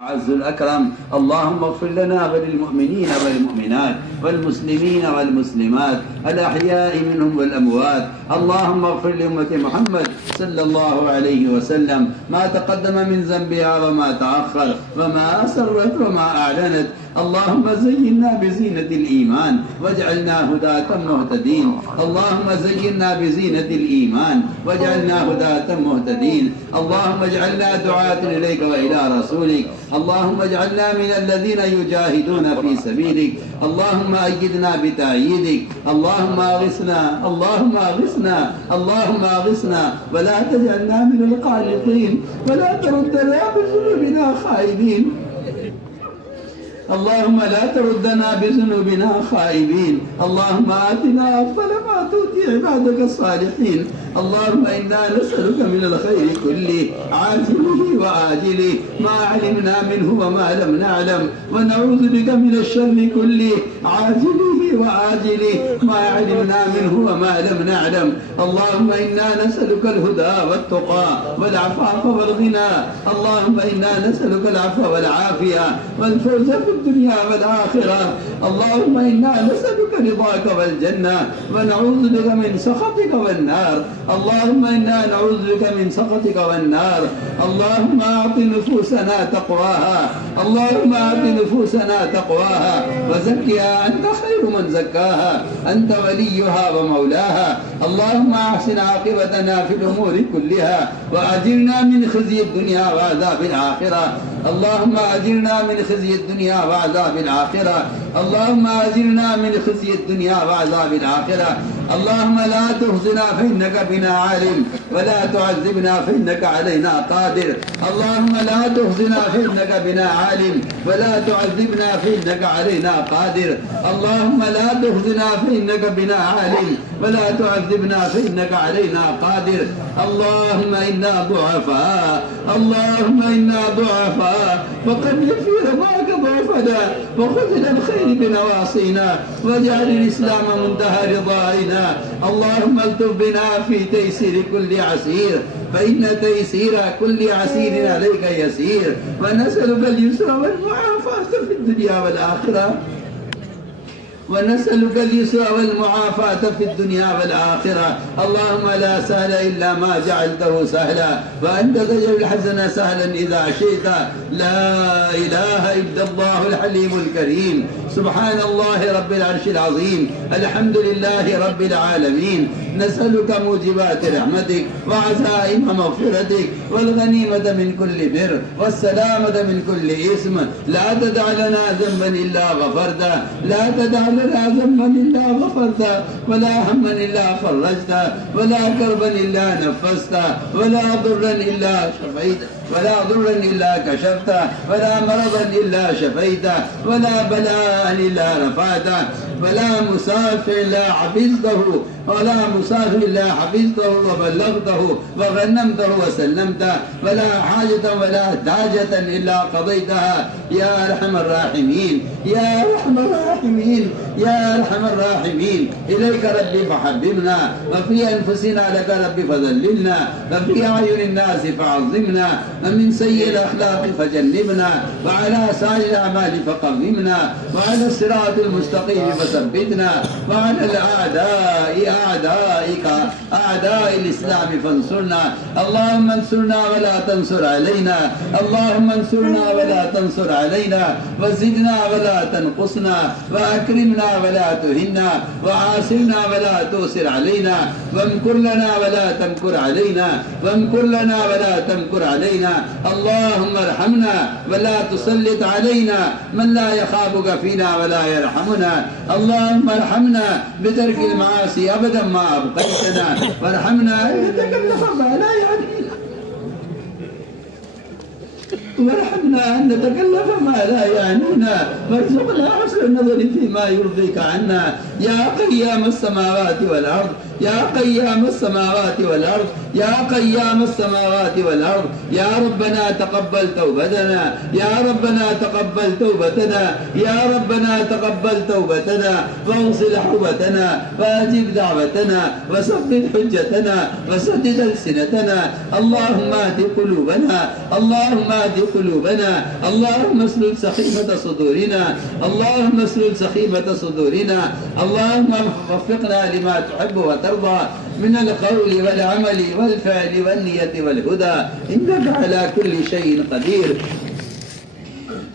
عز الأكرم. اللهم اغفر لنا وللمؤمنين والمؤمنات والمسلمين والمسلمات الأحياء منهم والأموات. اللهم اغفر لأمة محمد صلى الله عليه وسلم ما تقدم من ذنبها وما تأخر وما أسرت وما أعلنت. اللهم زينا بزينة الإيمان واجعلنا هداة مهتدين. اللهم زينا بزينة الإيمان واجعلنا هداة مهتدين. اللهم اجعلنا دعاة إليك وإلى رسولك. اللهم اجعلنا من الذين يجاهدون في سبيلك. اللهم أيدنا بتأييدك. اللهم أغثنا اللهم أغثنا اللهم أغثنا ولا تجعلنا من القانطين ولا تردنا بذنوبنا خائبين. اللهم لا تردنا بذنوبنا خائبين. اللهم آتنا أفضل ما تؤتي عبادك الصالحين. اللهم إنا نسألك من الخير كله عاجله وآجله ما علمنا منه وما لم نعلم، ونعوذ بك من الشر كله عاجله وآجله ما علمنا منه وما لم نعلم. اللهم إنا نسألك الهدى والتقى والعفاف والغنى. اللهم إنا نسألك العفو والعافية والفوز في الدنيا والآخرة. اللهم إنا نسألك رضاك والجنة ونعوذ بك من سخطك والنار. اللهم إنا نعوذ بك من سخطك والنار. اللهم أعط نفوسنا تقواها. اللهم أعط نفوسنا تقواها وزكها أنت خير من زكاها، أنت وليها ومولاها. اللهم أحسن عاقبتنا في الأمور كلها وأجرنا من خزي الدنيا وعذاب الآخرة. اللهم أجرنا من خزي الدنيا وعذاب الآخرة. اللهم أجرنا من خزي الدنيا وعذاب الآخرة. اللهم لا تخزنا فإنك بنا عالم ولا تعذبنا فإنك علينا قادر. اللهم لا تخزنا فإنك بنا عالم ولا تعذبنا فإنك علينا قادر. اللهم لا تخزنا فإنك بنا عالم ولا تعذبنا فإنك علينا قادر. اللهم إنا ضعفاء. اللهم إنا ضعفاء فقلب في رضاك ضعفنا وخذ إلى الخير بنواصينا واجعل الإسلام منتهى رضائنا. اللهم الطف بنا في تيسير كل عسير فإن تيسير كل عسير عليك يسير، ونسألك اليسر والمعافاة في الدنيا والآخرة. ونسألك اليسر والمعافاة في الدنيا والآخرة. اللهم لا سهل إلا ما جعلته سهلا وأنت تجعل الحزن سهلا إذا شئت. لا إله إلا الله الحليم الكريم. سبحان الله رب العرش العظيم. الحمد لله رب العالمين. نسألك موجبات رحمتك وعزائم مغفرتك والغنيمة من كل بر والسلامة من كل إثم. لا تدع لنا ذنبا إلا غفرته، لا تدع لنا ذنبا إلا غفرته، ولا هما إلا فرجته، ولا كربا إلا نفسته، ولا ضرا إلا شفيته، ولا ضرا إلا كشفته، ولا مرضا إلا شفيته، ولا بلاء إلا رفعته، ولا مسافر إلا حفظته، ولا مسافر إلا حفظته وبلغته وغنمته وسلمته، ولا حاجة ولا حاجة إلا قضيتها يا أرحم الراحمين يا أرحم الراحمين يا أرحم الراحمين. إليك ربي فحببنا وفي أنفسنا لك ربي فذللنا وفي أعين الناس فعظمنا ومن سيء الأخلاق فجنبنا وعلى سائر الأعمال فقومنا وعلى الصراط المستقيم فثبتنا وعلى الأعداء أعدائك أعداء الإسلام فانصرنا. اللهم انصرنا ولا تنصر علينا. اللهم انصرنا ولا تنصر علينا وزدنا ولا تنقصنا وأكرمنا ولا تهنا وعاسرنا ولا تؤسر علينا وامكر لنا ولا تمكر علينا وامكر لنا ولا تمكر علينا. اللهم ارحمنا ولا تسلط علينا من لا يخافك فينا ولا يرحمنا. اللهم ارحمنا بترك المعاصي أبدا ما أبقيتنا، وارحمنا أن نتكلف ما لا يعنينا، وارحمنا أن نتكلف ما لا يعنينا، وارزقنا حسن النظر فيما يرضيك عنا. يا قيام السماوات والأرض يا قيام السماوات والأرض يا قيام السماوات والأرض. يا ربنا تقبل توبتنا يا ربنا تقبل توبتنا يا ربنا تقبل توبتنا واغسل حوبتنا وأجب دعوتنا وسدد حجتنا وسدد ألسنتنا. اللهم اهد قلوبنا اللهم اهد قلوبنا اللهم اسلل سخيمة صدورنا اللهم اسلل سخيمة صدورنا اللهم وفقنا لما تحب وترضى من القول والعمل والفعل والنية والهدى إنك على كل شيء قدير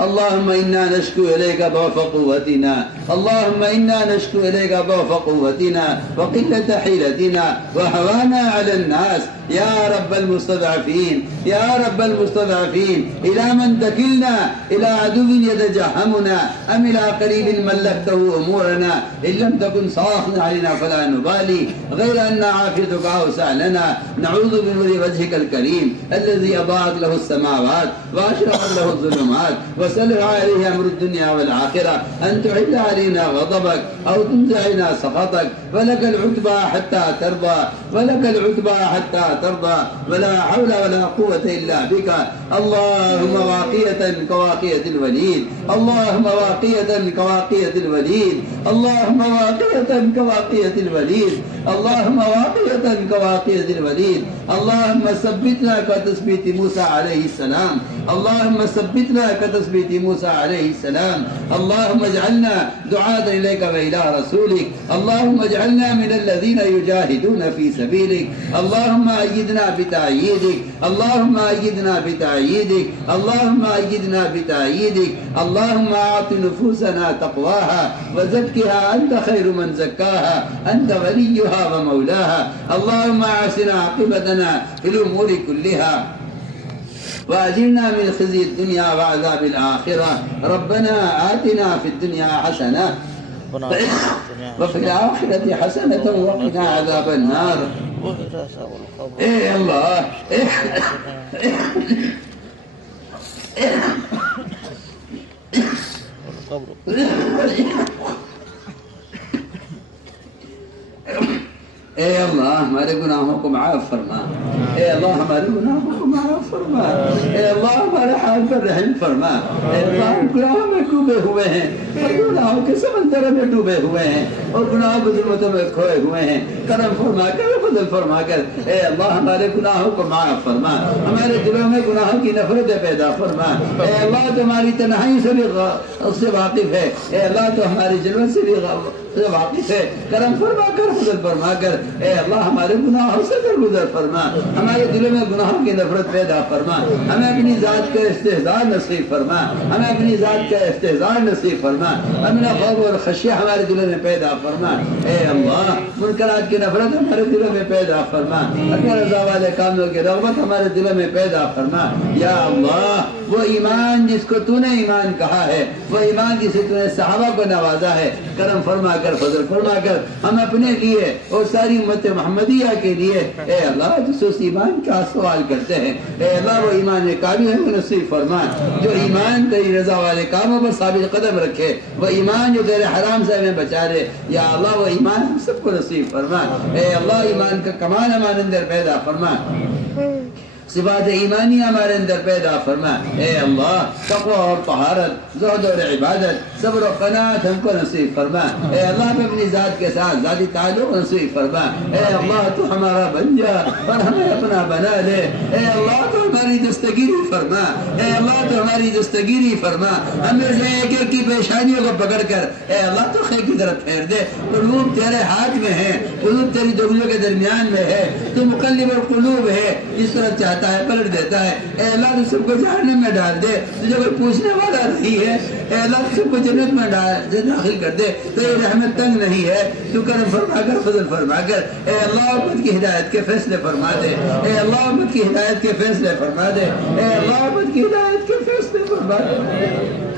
اللهم إنا نشكو إليك ضعف قوتنا اللهم إنا نشكو إليك ضعف قوتنا وقلة حيلتنا وهوانا على الناس يا رب المستضعفين يا رب المستضعفين إلى من تكلنا إلى عدو يتجهمنا أم إلى قريب ملكته أمورنا إن لم تكن صاخا علينا فلا نبالي غير أن عافيتك أوسع لنا نعوذ بنور وجهك الكريم الذي أضاءت له السماوات وأشرقت له الظلمات وسلح عليه أمر الدنيا والآخرة أن تعد علينا غضبك أو تنزعنا سخطك ولك العتبى حتى ترضى ولك العتبى حتى ترضى ولا حول ولا قوة إلا بك اللهم واقية كواقية الوليد اللهم واقية كواقية الوليد اللهم واقية كواقية الوليد اللهم واقية كواقية الوليد اللهم ثبتنا كتثبيت موسى عليه السلام اللهم ثبتنا كتثبيت موسى عليه السلام اللهم اجعلنا دعاة إليك وإلى رسولك اللهم اجعلنا من الذين يجاهدون في سبيلك اللهم أيدنا بتأييدك اللهم أيدنا بتأييدك اللهم أيدنا بتأييدك اللهم أعط نفوسنا تقواها وزكها أنت خير من زكاها أنت وليها ومولاها اللهم أحسن عاقبتنا في الأمور كلها وأجرنا من خزي الدنيا وعذاب الآخرة ربنا آتنا في الدنيا حسنة وفي الآخرة حسنة وقنا عذاب النار إيه الله اے اللہ ہمارے گناہوں کو معاف فرما اے اللہ ہمارے گناہوں کو معاف فرما اے اللہ ہمارے حال پر رحم فرما اے اللہ گناہوں میں ڈوبے ہوئے ہیں اور گناہوں کے سمندر میں ڈوبے ہوئے ہیں اور گناہوں کی ظلمتوں میں کھوئے ہوئے ہیں کرم فرما کر فضل فرما کر اے اللہ ہمارے گناہوں کو معاف فرما ہمارے دلوں میں گناہوں کی نفرت پیدا فرما اے اللہ تمہاری تنہائی سے بھی واقف ہے اے اللہ تو ہماری جلوت سے بھی واقف ہے کرم فرما کر فضل فرما کر اے اللہ ہمارے گناہوں سے درگزر فرما ہمارے دلوں میں گناہوں کی نفرت پیدا فرما ہمیں اپنی ذات کا استحضار نصیب فرما ہمیں اپنی ذات کا استحضار نصیب فرما اپنا خوف اور خشیہ ہمارے دلوں میں پیدا فرما اے اللہ منکرات کی نفرت ہمارے دلوں میں پیدا فرما اپنے رضا والے کاموں کی رغبت ہمارے دلوں میں پیدا فرما یا اللہ وہ ایمان جس کو تو نے ایمان کہا ہے وہ ایمان جسے تو نے صحابہ کو نوازا ہے کرم فرما کر فضل فرما کر ہم اپنے لیے اور ساری امت محمدیہ کے لیے اے اللہ جس اس ایمان کا سوال کرتے ہیں اے اللہ وہ ایمان کامل ہے نصیب فرما جو ایمان تیری رضا والے کاموں پر ثابت قدم رکھے وہ ایمان جو تیرے حرام سے ہمیں بچا لے یا اللہ وہ ایمان ہم سب کو نصیب فرما اے اللہ ایمان کا کمال ہمارے اندر پیدا فرما صفات ایمانی ہمارے اندر پیدا فرما اے اللہ تقوی اور طہارت زہد اور عبادت صبر و قناعت ہم کو نصیب فرما اے اللہ ہمیں اپنی ذات کے ساتھ ذاتی تعلق نصیب فرما اے اللہ تو ہمارا بن جا اور ہمیں اپنا بنا لے اے اللہ تو ہماری دستگیری فرما اے اللہ تو ہماری دستگیری فرما ہمیں سے ایک ایک کی پیشانیوں کو پکڑ کر اے اللہ تو خیر کی طرف پھیر دے قلوب تیرے ہاتھ میں ہے قلوب تیری دگلیوں کے درمیان میں ہے تو مقلب القلوب ہے جس طرح چاہتا ہے پلٹ دیتا ہے اے اللہ تو سب کو جہنم میں ڈال دے تجھے کوئی پوچھنے والا نہیں ہے اے اللہ تو سب کو جنت میں داخل کر دے تیری رحمت تنگ نہیں ہے تو کرم فرما کر فضل فرما کر اے اللہ امت کی ہدایت کے فیصلے فرما دے اے اللہ امت کی ہدایت کے فیصلے فرما دے اے اللہ امت کی ہدایت کے فیصلے فرما دے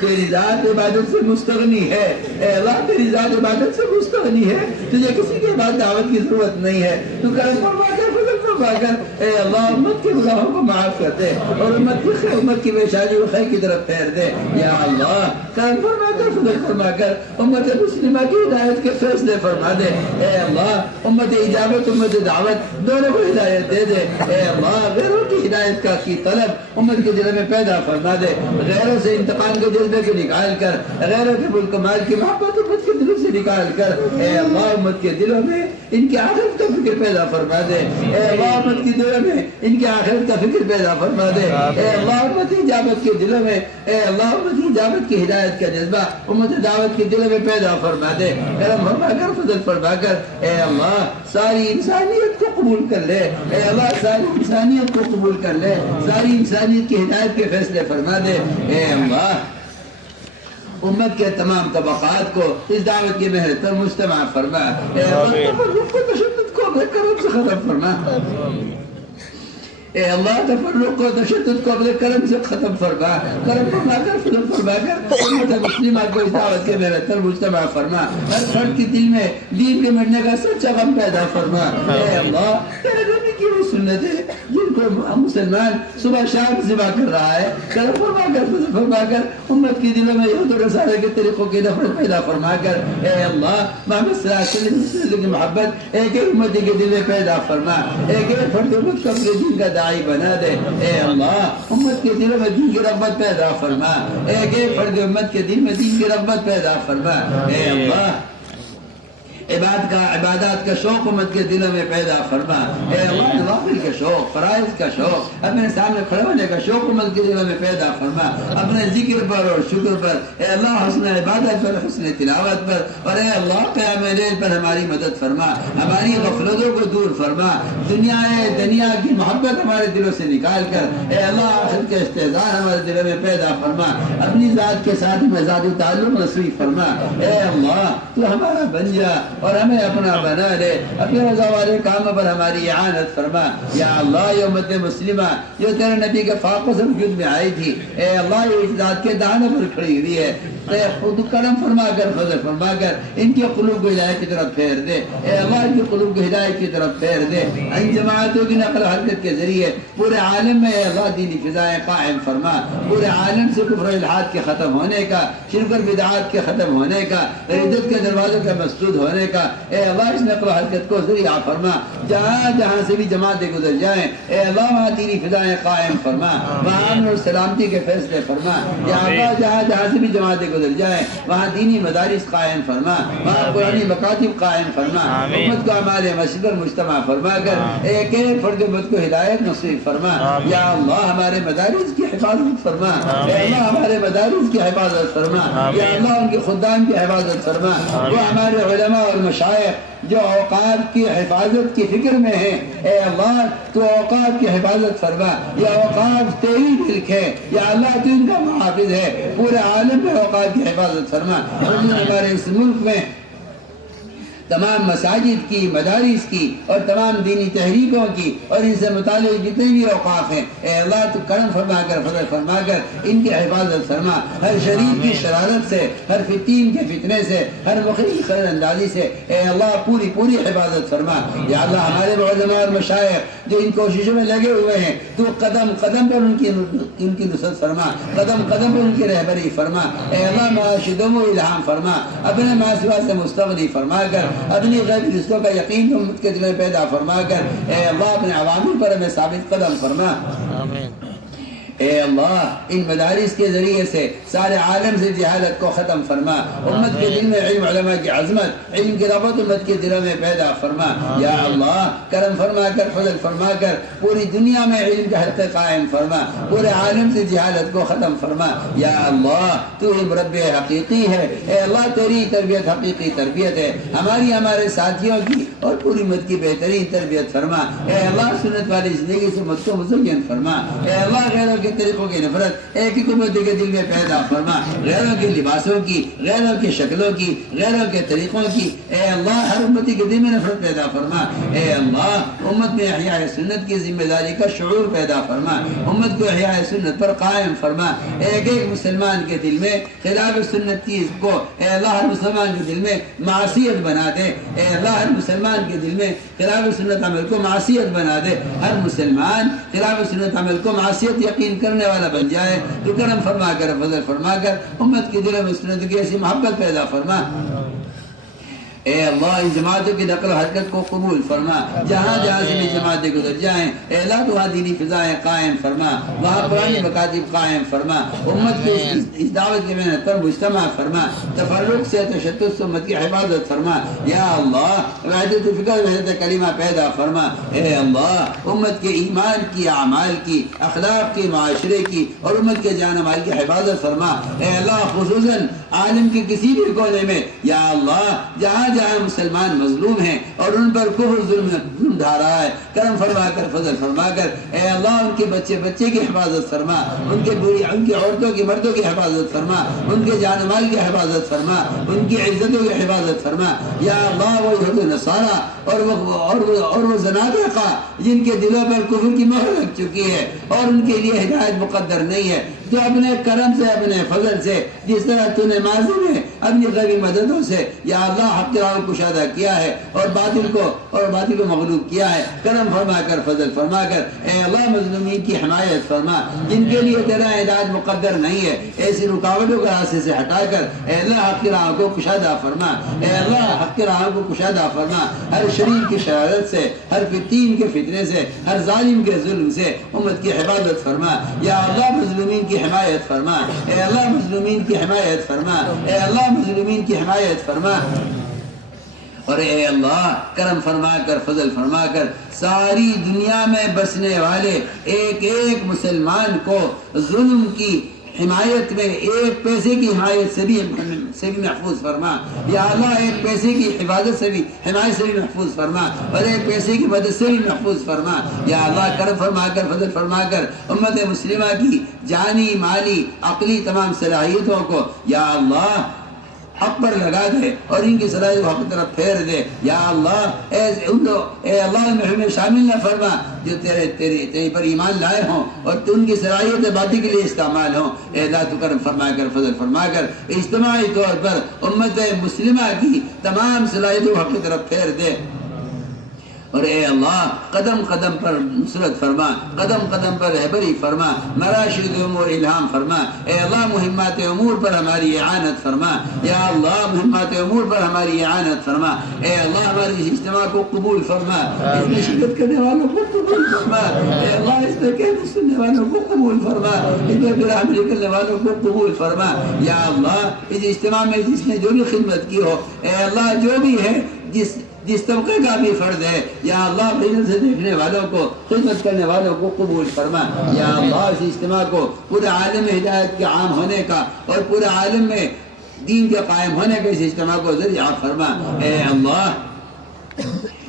تیری ذات عبادت سے مستغنی ہے اے اللہ تیری ذات عبادت سے مستغنی ہے تجھے کسی کے بعد دعوت کی ضرورت نہیں ہے تو کرم فرما کر فضل فرما کر اے اللہ امت کے گناہوں کو معاف کر دے اور امت کی پیشانی و خیر کی طرف پھیر دے یا اللہ کرم فرما کر فضل فرما کر امت مسلمہ کی ہدایت کے فیصلے فرما دے اے اللہ امت اجابت امت دعوت دونوں کو ہدایت دے دے اے اللہ غیروں کی ہدایت کا کی طلب امت کے دل میں پیدا فرما دے غیروں سے انتقام کے جذبے کو نکال کر غیروں کے ملک مال کی محبت امت کے دلوں سے نکال کر اے اللہ امت کے دلوں میں ان کی آخرت کا فکر پیدا فرما دے اے اللہ امت کے دلوں میں ان کی آخرت کا فکر پیدا فرما دے اے اللہ امت اجابت کے دلوں میں اے اللہ امت اجابت کی ہدایت کا جذبہ امت دعوت کے دلوں میں پیدا فرما دے کرم فرما کر فضل فرما کر اے اللہ ساری انسانیت کو قبول کر لے اے اللہ ساری انسانیت کو قبول کر لے ساری انسانیت کی ہدایت کے فیصلے فرما دے اے اللہ امت کے تمام طبقات کو اس دعوت کی محنت پر مجتمع فرما اے اللہ تفرق کو تشدد کو اپنے کرم سے ختم فرما اے اللہ تفرق و تشدد کو اپنے کرم سے ختم فرما کرم فرما کر فضل فرما کر امت مسلمہ کو اس دعوت کے محنت پر مجتمع فرما ہر فرد کے دل میں دین کے مرنے کا سچا غم پیدا فرما اے اللہ تیرے نبی کی وہ سنت ہے جن کو مسلمان صبح شام ذبح کر رہا ہے کرم فرما کر فضل فرما کر امت کے دلوں میں یہود و نصارہ کے طریقوں کی نفرت پیدا فرما کر اے اللہ محمد صلی اللہ علیہ وسلم کی محبت ایک ایک امتی کے دل میں پیدا فرما ایک ایک فرد امت کو اپنے دین کا داعی بنا دے اے اللہ امت کے دلوں میں دین کی رغبت پیدا فرما ایک ایک فرد امت کے دل میں دین کی رغبت پیدا فرما اے اللہ عبادات کا شوق امت کے دلوں میں پیدا فرما اے اللہ نوافل کا شوق فرائض کا شوق اپنے سامنے کھڑے ہونے کا شوق امت کے دلوں میں پیدا فرما اپنے ذکر پر اور شکر پر اے اللہ حسن عبادت پر حسن تلاوت پر اور اے اللہ قیام لیل پر ہماری مدد فرما ہماری غفلتوں کو دور فرما دنیا کی محبت ہمارے دلوں سے نکال کر اے اللہ آخرت کے استحضار ہمارے دلوں میں پیدا فرما اپنی ذات کے ساتھ ہمیں ذاتی تعلق نصیب فرما اے اللہ تو ہمارا بن جا اور ہمیں اپنا بنا لے اپنے رضا والے کاموں پر ہماری اعانت فرما یا اللہ یہ امت مسلمہ جو تیرے نبی کے فاقوں سے وجود میں آئی تھی اے اللہ یہ اجداد کے دانے پر کھڑی ہوئی ہے اے خود کرم فرما کر فضل فرما کر ان کے قلوب کو ہدایت کی طرف پھیر دے اے اللہ ان کے قلوب کو ہدایت کی طرف پھیر دے ان جماعتوں کی نقل حرکت کے ذریعے پورے عالم میں اے اللہ دینی فضائیں قائم فرما پورے عالم سے کفر و الحاد کے ختم ہونے کا شرک و بدعات کے ختم ہونے کا ردت کے دروازوں کے مسدود ہونے کا اے اللہ اس نقل و حرکت کو ذریعہ فرما جہاں جہاں سے بھی جماعتیں گزر جائیں اے اللہ وہاں دینی فضائیں قائم فرما وہاں امن اور سلامتی کے فیصلے فرما یا اللہ جہاں جہاں سے بھی جماعتیں گزر جائیں وہاں دینی مدارس قائم فرما وہاں قرآنی مکاتب قائم فرما امت کو اعمال مسجد پر مجتمع فرما کر ایک ایک فرد امت کو ہدایت نصیب فرما یا اللہ ہمارے مدارس کی حفاظت فرما اے اللہ ہمارے مدارس کی حفاظت فرما یا اللہ ان کے خدام کی حفاظت فرما وہ ہمارے علماء اور مشائخ جو اوقات کی حفاظت کی فکر میں ہیں اے اللہ تو اوقات کی حفاظت فرما یا اوقات تیری ملک ہے یا اللہ تو ان کا محافظ ہے پورے عالم میں اوقات کی حفاظت فرما ہمارے اس ملک میں تمام مساجد کی مدارس کی اور تمام دینی تحریکوں کی اور ان سے متعلق جتنے بھی اوقاف ہیں اے اللہ تو کرم فرما کر فضل فرما کر ان کی حفاظت فرما ہر شریف کی شرارت سے ہر فتین کے فتنے سے ہر مخالف خیر اندازی سے اے اللہ پوری حفاظت فرما یا اللہ ہمارے علماء اور مشائخ جو ان کوششوں میں لگے ہوئے ہیں تو قدم قدم پر ان کی نصرت فرما قدم قدم پر ان کی رہبری فرما اے اللہ معاشدوں کو الہام فرما اپنے معاشرہ سے مستغنی فرما کر اپنی غیب رشتوں کا یقین امت کے دل میں پیدا فرما کر اے اللہ اپنے عوامل پر ہمیں ثابت قدم فرما آمین اے اللہ ان مدارس کے ذریعے سے سارے عالم سے جہالت کو ختم فرما امت کے دل میں علم علماء کی عظمت علم کی رغبت امت کے دلوں میں پیدا فرما یا اللہ کرم فرما کر فضل فرما کر پوری دنیا میں علم کے حلقے قائم فرما پورے عالم سے جہالت کو ختم فرما یا اللہ تو ہی مربی حقیقی ہے اے اللہ تیری تربیت حقیقی تربیت ہے ہمارے ساتھیوں کی اور پوری امت کی بہترین تربیت فرما اے اللہ سنت والی زندگی سے امت کو مزین فرما اے اللہ غیروں کے طریقوں کی نفرت ایک ایک امتی کے دل میں پیدا فرما غیروں کے لباسوں کی غیروں کی شکلوں کی غیروں کے طریقوں کی اے اللہ ہر امتی کے دل میں نفرت پیدا فرما اے اللہ امت میں احیاء سنت کی ذمہ داری کا شعور پیدا فرما امت کو احیاء سنت پر قائم فرما ایک ایک مسلمان کے دل میں خلاف سنت کی کو اے اللہ ہر مسلمان کے دل میں معصیت بنا دے اے اللہ ہر مسلمان کے دل میں خلاف سنت عمل کو معصیت بنا دے ہر مسلمان خلاف سنت عمل کو معصیت یقین کرنے والا بن جائے تو کرم فرما کر فضل فرما کر امت کی دلوں میں سنت کی ایسی محبت پیدا فرما اے اللہ ان جماعتوں کی نقل و حرکت کو قبول فرما، جہاں جہاں سے بھی جماعتیں گزر جائیں اے اللہ تو وہاں دینی فضائیں قائم فرما، وہاں قرآن مکاتب قائم فرما، امت کے اس دعوت کی محنت پر مجتمع فرما، تفرق سے تشتت سے امت کی حفاظت فرما، یا اللہ وحدت فکر وحدت کلمہ پیدا فرما، اے اللہ امت کے ایمان کی، اعمال کی، اخلاق کی، معاشرے کی اور امت کے جان و مال کی حفاظت فرما، اے اللہ خصوصاً عالم کے کسی بھی کونے میں یا اللہ جہاں جہاں مسلمان مظلوم ہیں اور ان پر کفر ظلم ڈھا رہا ہے، کرم فرما کر فضل فرما کر اے اللہ ان کے بچے کی حفاظت فرما، ان کی عورتوں کی مردوں کی حفاظت فرما، ان کے جان و مال کی حفاظت فرما، ان کی عزتوں کی حفاظت فرما، یا اللہ وہ یہود و نصارہ اور وہ زنادقہ جن کے دلوں پر کفر کی مہر لگ چکی ہے اور ان کے لیے ہدایت مقدر نہیں ہے، تو اپنے کرم سے اپنے فضل سے جس طرح تو نے ماضی میں اپنی غیبی مددوں سے یا اللہ حق کے راہ کو کشادہ کیا ہے اور باطل کو مغلوب کیا ہے، کرم فرما کر فضل فرما کر اے اللہ مظلومین کی حمایت فرما، جن کے لیے تیرا ہدایت مقدر نہیں ہے ایسی رکاوٹوں کو راستے سے ہٹا کر اے اللہ حق کے راہ کو کشادہ فرما، اے اللہ حق کے راہ کو کشادہ فرما، ہر شریر کی شرارت سے، ہر فتین کے فتنے سے، ہر ظالم کے ظلم سے امت کی حفاظت فرما، یا اللہ مظلومین کی حمایت فرما، اے اللہ مظلومین کی حمایت فرما، اے اللہ مظلومین کی حمایت فرما، اور اے اللہ کرم فرما کر فضل فرما کر ساری دنیا میں بسنے والے ایک ایک مسلمان کو ظلم کی حمایت میں ایک پیسے کی حمایت سے بھی محفوظ فرما، یا اللہ ایک پیسے کی حفاظت سے بھی حمایت سے بھی محفوظ فرما اور ایک پیسے کی مدد سے بھی محفوظ فرما، یا اللہ کرم فرما کر فضل فرما کر امت مسلمہ کی جانی مالی عقلی تمام صلاحیتوں کو یا اللہ حق پر لگا دے اور ان کی صلاحیت حق کی طرف پھیر دے، یا اللہ اے اللہ میں شامل نہ فرما جو تیرے پر ایمان لائے ہوں اور تو ان کی صلاحیت باتیں کے لیے استعمال ہوں، اے اللہ تو کرم فرما کر فضل فرما کر اجتماعی طور پر امت مسلمہ کی تمام صلاحیتوں حق کی طرف پھیر دے، اور اے اللہ قدم قدم پر نصرت فرما، قدم قدم پر رہبری فرما، مراشد امور الہام فرما، اے اللہ مہمات امور پر ہماری اعانت فرما، یا اللہ مہمات امور پر ہماری اعانت فرما، اے اللہ ہماری اس اجتماع کو قبول فرما، اس میں شرکت کرنے والوں کو قبول فرما، اے اللہ اس میں کہنے سننے والوں کو قبول فرما، اس میں پھر عمل کرنے والوں کو قبول فرما، یا اللہ اس اجتماع میں جس نے جو بھی خدمت کی ہو اے اللہ جو بھی ہے جس طبقے کا بھی فرد ہے یا اللہ محنت سے دیکھنے والوں کو خدمت کرنے والوں کو قبول فرما، یا اللہ اس اجتماع کو پورے عالم ہدایت کے عام ہونے کا اور پورے عالم میں دین کے قائم ہونے کا اس اجتماع کو ذریعہ فرما، اے اللہ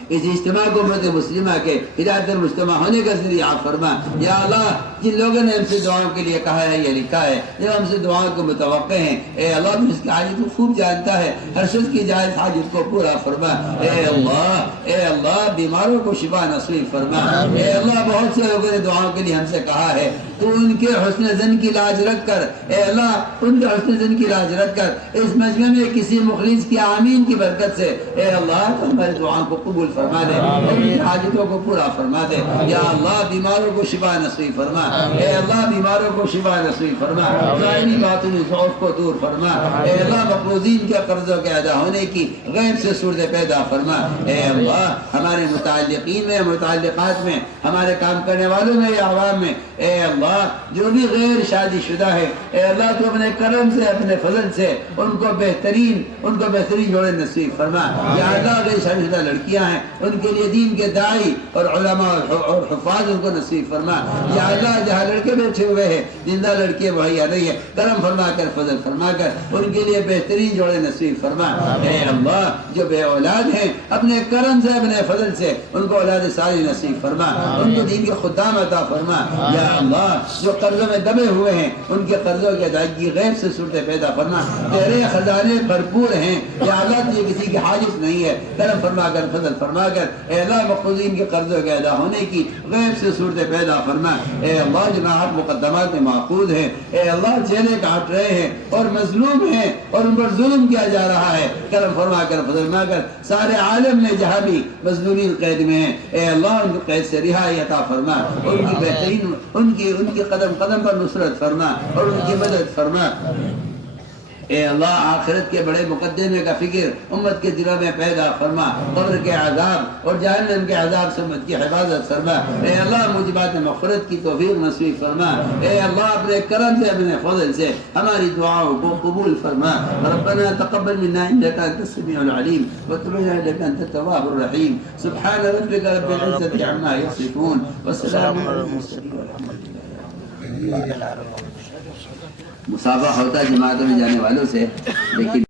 اس اجتماع کو امت مسلمہ کے ہدایت المجتمع ہونے کا ذریعہ فرما، یا اللہ جن لوگوں نے ہم سے دعاؤں کے لیے کہا ہے یا لکھا ہے جب ہم سے دعاؤں کو متوقع ہیں اے اللہ تو اس کی حاجت کو خوب جانتا ہے، ہر شخص کی جائز حاجت کو پورا فرما، اے اللہ بیماروں کو شفا نصیب فرما، اے اللہ بہت سے لوگوں نے دعاؤں کے لیے ہم سے کہا ہے تو ان کے حسن ظن کی لاج رکھ کر اے اللہ ان کے حسن ظن کی لاج رکھ کر اس مجمع میں کسی مخلص کی آمین کی برکت سے اے اللہ تو ہمارے دعاؤں کو قبول فرما دے اور ان کی حاجتوں کو پورا فرما دے، یا اللہ بیماروں کو شفا نصیب فرما، اے اللہ بیماروں کو شفا نصیب فرما، ظاہری باطنی ضعف کو دور فرما، اے اللہ مقروضین کے قرضوں کے ادا ہونے کی غیب سے صورت پیدا فرما، اے اللہ ہمارے متعلقین میں متعلقات میں ہمارے کام کرنے والوں میں یا عوام میں اے اللہ جو بھی غیر شادی شدہ ہے اے اللہ تو اپنے کرم سے اپنے فضل سے ان کو بہترین جوڑے نصیب فرما، یا اللہ غیر شادی شدہ لڑکیاں ہیں ان کے لیے دین کے داعی اور علماء اور حفاظ ان کو نصیب فرما، یا اللہ جہاں لڑکے بیٹھے ہوئے ہیں زندہ لڑکے مہیا نہیں ہے کرم فرما کر فضل فرما کر ان کے لیے بہترین جوڑے نصیب فرما، اے اللہ جو بے اولاد ہیں اپنے کرم سے اپنے فضل سے ان کو اولاد صالح نصیب فرما، ان کو دین کے خدام عطا فرما، یا اللہ جو قرضوں میں دبے ہوئے ہیں ان کے قرضوں کی ادائیگی غیب سے صورتیں پیدا فرما، تیرے خزانے بھرپور ہیں یا اللہ تجھے کسی کی حاجت نہیں ہے کرم فرما کر فضل فرما کر اے اللہ مقروضین کے قرضوں کے ادا ہونے کی غیب سے صورتیں پیدا فرما، اے اللہ جو ناحق مقدمات میں معقود ہیں اے اللہ جیلیں کاٹ رہے ہیں اور مظلوم ہیں اور ان پر ظلم کیا جا رہا ہے کرم فرما کر فضل فرما کر سارے عالم میں جہاں بھی مظلومین قید میں ہیں اے اللہ ان کو قید سے رہائی عطا فرما، ان کی بہترین ان کی قدم قدم پر نصرت فرما اور ان کی مدد فرما، اے اللہ آخرت کے بڑے مقدمے کا فکر امت کے دلوں میں پیدا فرما، قبر کے عذاب اور جہنم کے عذاب سے امت کی حفاظت فرما۔ اے اللہ موجبات مغفرت کی توفیق نصیب فرما۔ اے اللہ اپنے کرم سے اپنے فضل سے ہماری دعاؤں کو قبول فرما۔ ربنا تقبل منا انك انت السميع العليم وتب علينا انك انت التواب الرحيم۔ سبحان ربك رب العزة عما يصفون وسلام على المرسلين والحمد لله۔ مسابقہ ہوتا جماعتوں میں جانے والوں سے، لیکن